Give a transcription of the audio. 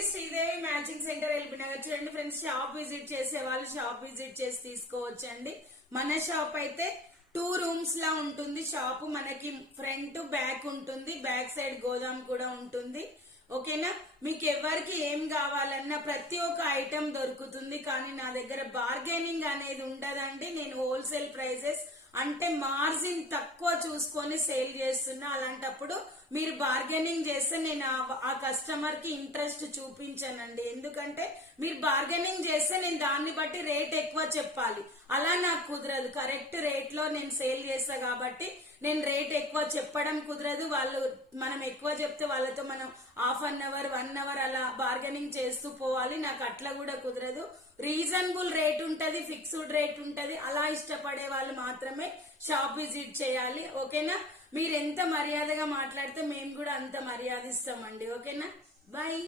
అండి, Sridevi matching centre LB Nagar. చూడండి friends, shop visit చేసే వాళ్ళు షాప్ విజిట్ చేసి తీసుకోవచ్చండి. మన షాప్ అయితే 2 రూమ్స్ లా ఉంటుంది. షాప్ మనకి ఫ్రంట్ బ్యాక్ ఉంటుంది, బ్యాక్ సైడ్ గోదాం కూడా ఉంటుంది. ఓకేనా, మీకు ఎవరికి ఏం కావాలన్నా ప్రతి ఒక్క ఐటమ్ దొరుకుతుంది. కానీ నా దగ్గర బార్గెనింగ్ అనేది ఉండదండి. నేను హోల్సేల్ ప్రైసెస్ అంటే మార్జిన్ తక్కువ చూసుకొని సేల్ చేస్తున్నా. అలాంటప్పుడు మీరు బార్గెనింగ్ చేస్తే నేను ఆ కస్టమర్ కి ఇంట్రెస్ట్ చూపించానండి. ఎందుకంటే మీరు బార్గెనింగ్ చేస్తే నేను దాన్ని బట్టి రేట్ ఎక్కువ చెప్పాలి. అలా నాకు కుదరదు. కరెక్ట్ రేట్ లో నేను సేల్ చేస్తా కాబట్టి నేను రేట్ ఎక్కువ చెప్పడం కుదరదు. మనం ఎక్కువ చెప్తే వాళ్ళతో మనం హాఫ్ అన్ అవర్ 1 అవర్ అలా బార్గెనింగ్ చేస్తూ పోవాలి. నాకు అట్లా కూడా కుదరదు. రీజనబుల్ రేట్ ఉంటది, ఫిక్స్డ్ రేట్ ఉంటది. అలా ఇష్టపడే వాళ్ళు మాత్రమే షాప్ విజిట్ చేయాలి. ఓకేనా, మీరు ఎంత మర్యాదగా మాట్లాడితే మేము కూడా అంత మర్యాద ఇస్తామండి. ఓకేనా, బాయ్.